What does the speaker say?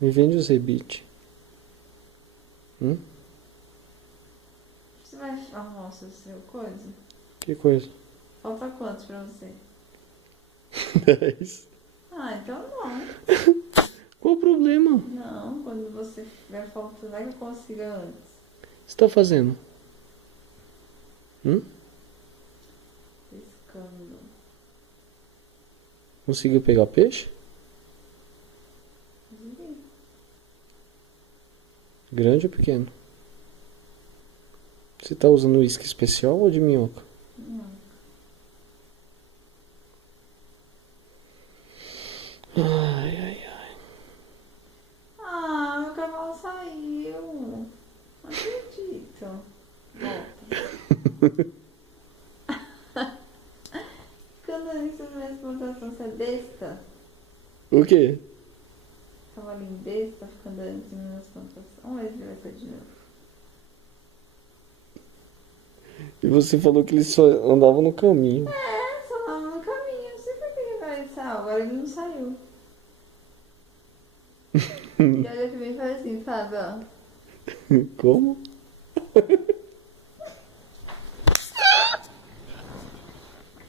Me vende os rebites. Você vai arrumar o seu coisa? Que coisa? Falta quantos pra você? 10. Ah, então não. Qual o problema? Não, quando você tiver falta, vai que eu consiga antes. Você tá fazendo? Pescando. Conseguiu pegar peixe? Consegui. Grande ou pequeno? Você tá usando uísque especial ou de minhoca? Não. Ai, ai, ai. Ah, meu cavalo saiu. Não acredito. Volta. Quando isso não é plantação, você é besta? O quê? Cavalinho besta, fica andando em cima das plantações. Vamos ver se ele vai sair de novo. E você falou que ele só andava no caminho. É, só lá no caminho. Não sei por que ele vai sair. Agora ele não saiu. E olha que me faz assim, sabe, ó. Como?